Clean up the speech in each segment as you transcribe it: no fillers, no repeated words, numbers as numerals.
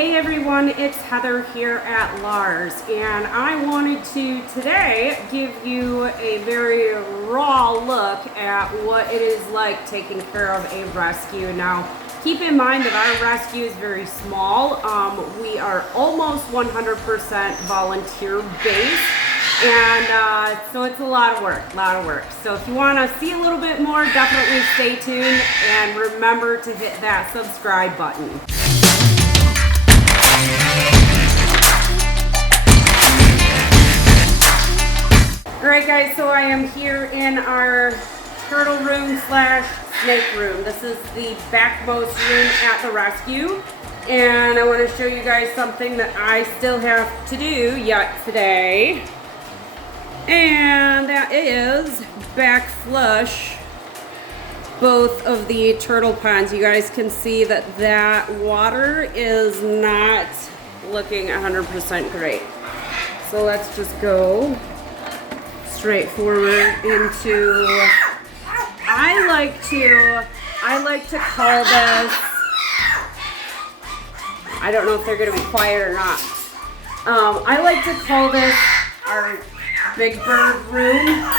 Hey everyone, it's Heather here at LARRS, and I wanted to today give you a very raw look at what it is like taking care of a rescue. Now, keep in mind that our rescue is very small. We are almost 100% volunteer based, and so it's a lot of work, So if you want to see a little bit more, definitely stay tuned and remember to hit that subscribe button. Alright guys, so I am here in our turtle room slash snake room. This is the backmost room at the rescue, and I want to show you guys something that I still have to do yet today, and that is back flush both of the turtle ponds. You guys can see that that water is not looking 100% great. So let's just go straight forward into, I like to call this, I don't know if they're going to be quiet or not. I like to call this our Big Bird room.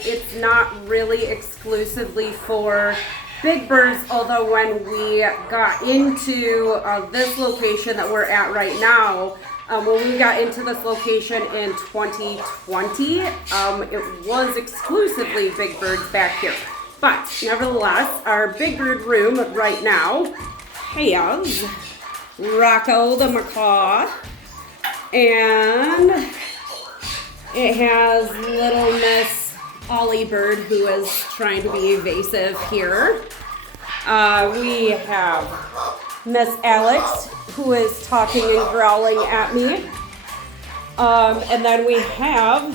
It's not really exclusively for big birds, although when we got into this location that we're at right now, when we got into this location in 2020, it was exclusively big birds back here. But nevertheless, our big bird room right now has Rocco the macaw, and it has little Miss Ollie Bird, who is trying to be evasive here. We have Miss Alex, who is talking and growling at me. And then we have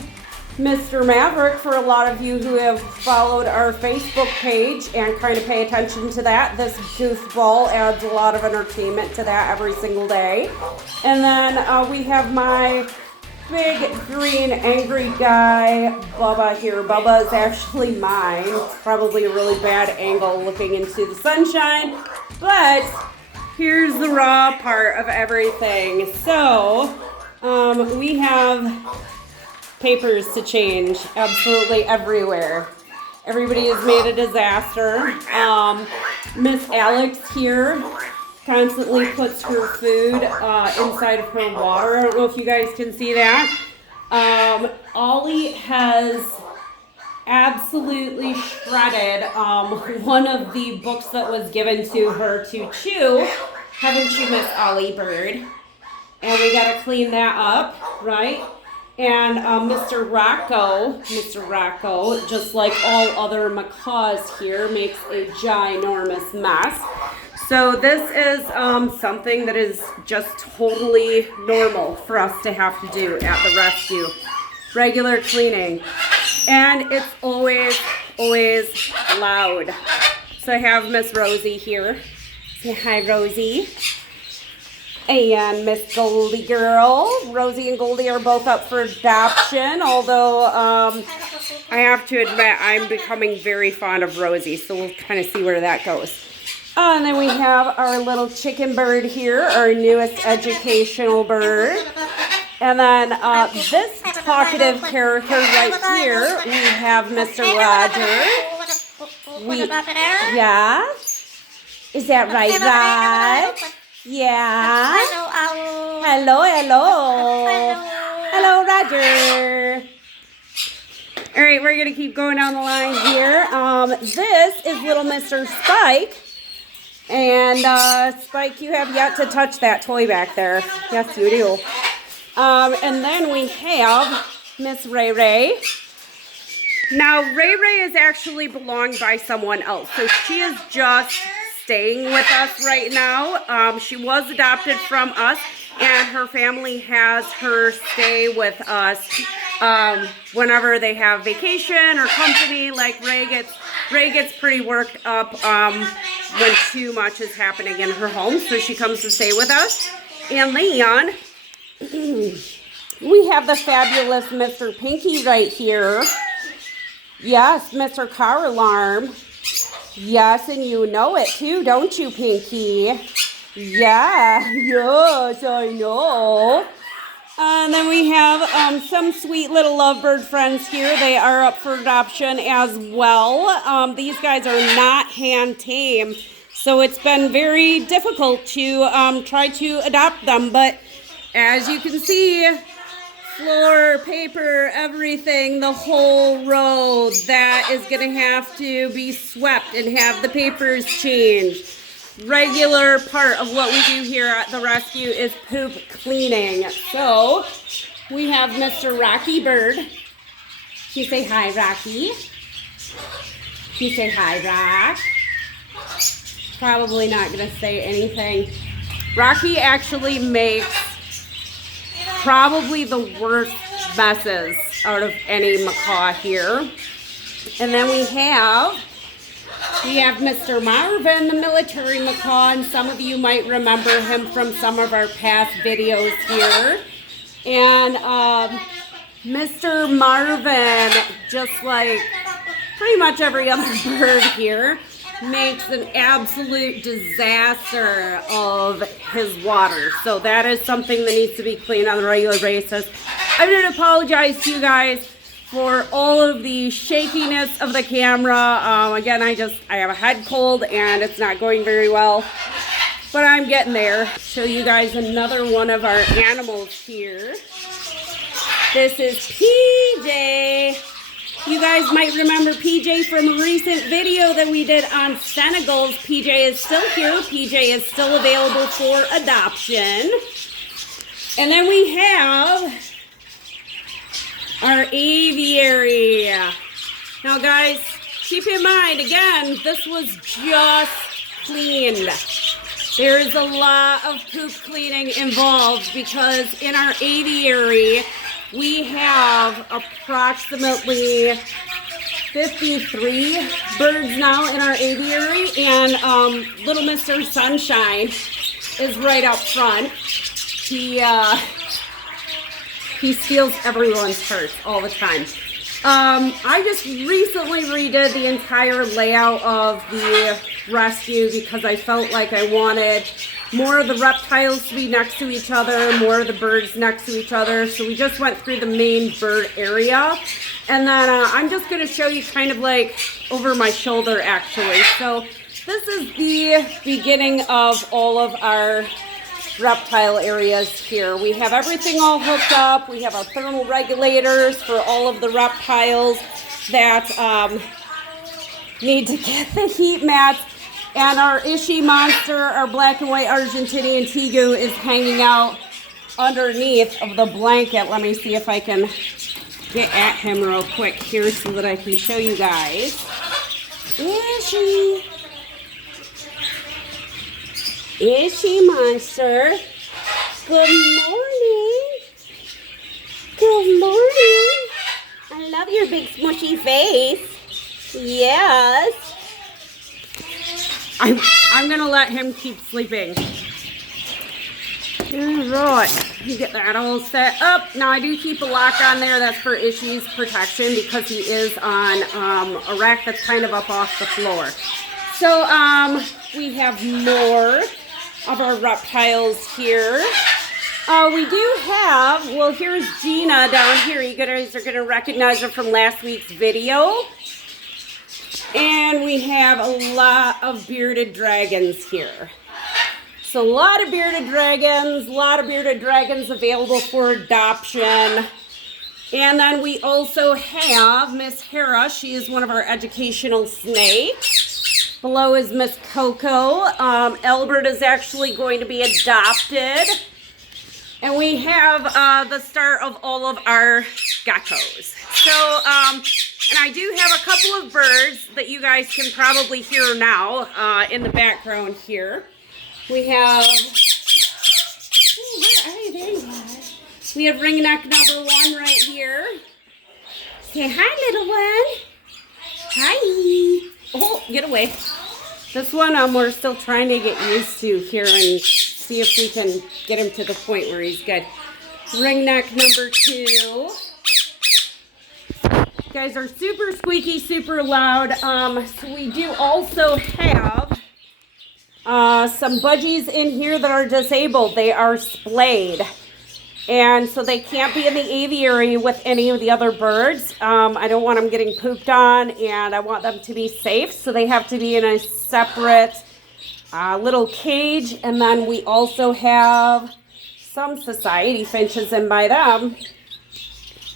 Mr. Maverick, for a lot of you who have followed our Facebook page and kind of pay attention to that. This goofball adds a lot of entertainment to that every single day. And then we have my big green angry guy, Bubba here. Bubba is actually mine. Probably a really bad angle looking into the sunshine, but here's the raw part of everything. So, we have papers to change absolutely everywhere. Everybody has made a disaster. Miss Alex here constantly puts her food inside of her water. I don't know if you guys can see that. Ollie has absolutely shredded one of the books that was given to her to chew. Haven't you, Miss Ollie Bird? And we gotta clean that up, right? And Mr. Rocco, just like all other macaws here, makes a ginormous mess. So this is something that is just totally normal for us to have to do at the rescue. Regular cleaning. And it's always loud. So I have Miss Rosie here. Say hi, Rosie. And Miss Goldie girl. Rosie and Goldie are both up for adoption, although I have to admit I'm becoming very fond of Rosie, so we'll kind of see where that goes. And then we have our little chicken bird here, our newest educational bird. And then this talkative character right here, we have Mr. Roger. Yeah? Is that right, Rod? Yeah? Hello. Hello, Roger. All right, we're going to keep going down the line here. This is little Mr. Spike. And Spike, you have yet to touch that toy back there. Yes, you do. And then we have Miss Ray Ray. Now, Ray Ray is actually belonged by someone else. So she is just staying with us right now. She was adopted from us, and her family has her stay with us whenever they have vacation or company. Like Ray gets pretty worked up when too much is happening in her home, so she comes to stay with us. And then we have the fabulous Mr. Pinky right here. Yes, Mr. Car Alarm. Yes, and you know it too, don't you, Pinky? Yeah, yes, I know. And then we have some sweet little lovebird friends here. They are up for adoption as well. These guys are not hand tame, so it's been very difficult to try to adopt them. But as you can see, floor, paper, everything, the whole row, that is going to have to be swept and have the papers changed. Regular part of what we do here at the rescue is poop cleaning. So we have Mr. Rocky Bird. Can you say hi, Rocky? Can you say hi, Rock? Probably not going to say anything. Rocky actually makes probably the worst messes out of any macaw here. And then we have Mr. Marvin, the military macaw, and some of you might remember him from some of our past videos here. And Mr. Marvin, just like pretty much every other bird here, makes an absolute disaster of his water. So that is something that needs to be cleaned on a regular basis. I'm going to apologize to you guys for all of the shakiness of the camera. Again, I have a head cold and it's not going very well, but I'm getting there. Show you guys another one of our animals here. This is PJ. You guys might remember PJ from a recent video that we did on Senegals. PJ is still here. PJ is still available for adoption. And then we have our aviary. Now guys, keep in mind, again, this was just cleaned. There is a lot of poop cleaning involved because in our aviary, we have approximately 53 birds now in our aviary, and little Mr. Sunshine is right up front. He steals everyone's hearts all the time. I just recently redid the entire layout of the rescue because I felt like I wanted more of the reptiles to be next to each other, more of the birds next to each other. So we just went through the main bird area. And then I'm just going to show you kind of like over my shoulder actually. So this is the beginning of all of our reptile areas here. We have everything all hooked up. We have our thermal regulators for all of the reptiles that need to get the heat mats. And our Ishi monster, our black and white Argentinian Tegu, is hanging out underneath of the blanket. Let me see if I can get at him real quick here so that I can show you guys. Ishi. Ishi monster. Good morning. Good morning. I love your big smushy face. Yes. I'm gonna let him keep sleeping. Alright, get that all set up. Now I do keep a lock on there. That's for Ishi's protection because he is on a rack that's kind of up off the floor. So we have more of our reptiles here. We do have, well, here's Gina down here. You guys are gonna recognize her from last week's video. And we have a lot of bearded dragons here. So a lot of bearded dragons available for adoption. And then we also have Miss Hera. She is one of our educational snakes. Below is Miss Coco. Albert is actually going to be adopted. And we have the start of all of our geckos. So, and I do have a couple of birds that you guys can probably hear now in the background here. We have, ooh, where are you? There you are. We have ringneck number 1 right here. Say hi, little one. Hi. Oh, get away. This one we're still trying to get used to here and see if we can get him to the point where he's good. Ringneck number 2. You guys are super squeaky, super loud. So we do also have some budgies in here that are disabled. They are splayed. And so they can't be in the aviary with any of the other birds. I don't want them getting pooped on, and I want them to be safe. So they have to be in a separate little cage. And then we also have some society finches in by them.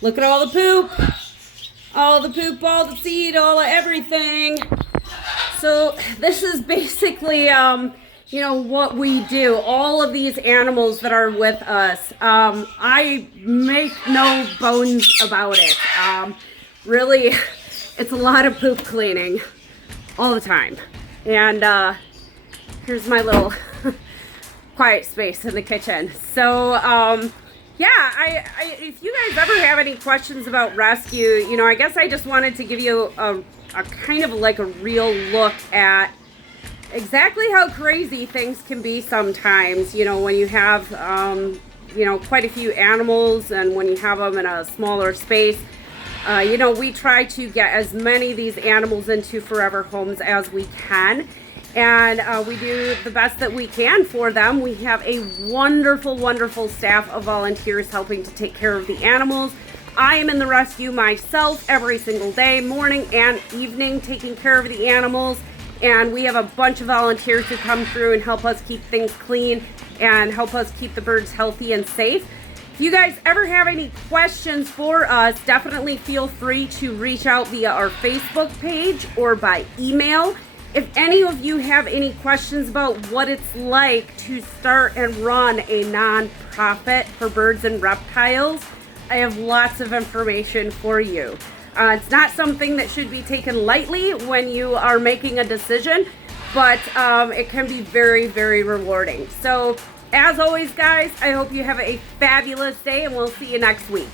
Look at all the poop. All the poop, all the seed, all of everything. So this is basically, you know, what we do. All of these animals that are with us, I make no bones about it. Really, it's a lot of poop cleaning all the time. And here's my little quiet space in the kitchen. So, yeah, if you guys ever have any questions about rescue, you know, I guess I just wanted to give you a kind of like a real look at exactly how crazy things can be sometimes, you know, when you have, you know, quite a few animals and when you have them in a smaller space. You know, we try to get as many of these animals into forever homes as we can. And we do the best that we can for them. We have a wonderful, wonderful staff of volunteers helping to take care of the animals. I am in the rescue myself every single day, morning and evening, taking care of the animals. And we have a bunch of volunteers who come through and help us keep things clean and help us keep the birds healthy and safe. If you guys ever have any questions for us, definitely feel free to reach out via our Facebook page or by email. If any of you have any questions about what it's like to start and run a nonprofit for birds and reptiles, I have lots of information for you. It's not something that should be taken lightly when you are making a decision, but it can be very, very rewarding. So, as always, guys, I hope you have a fabulous day, and we'll see you next week.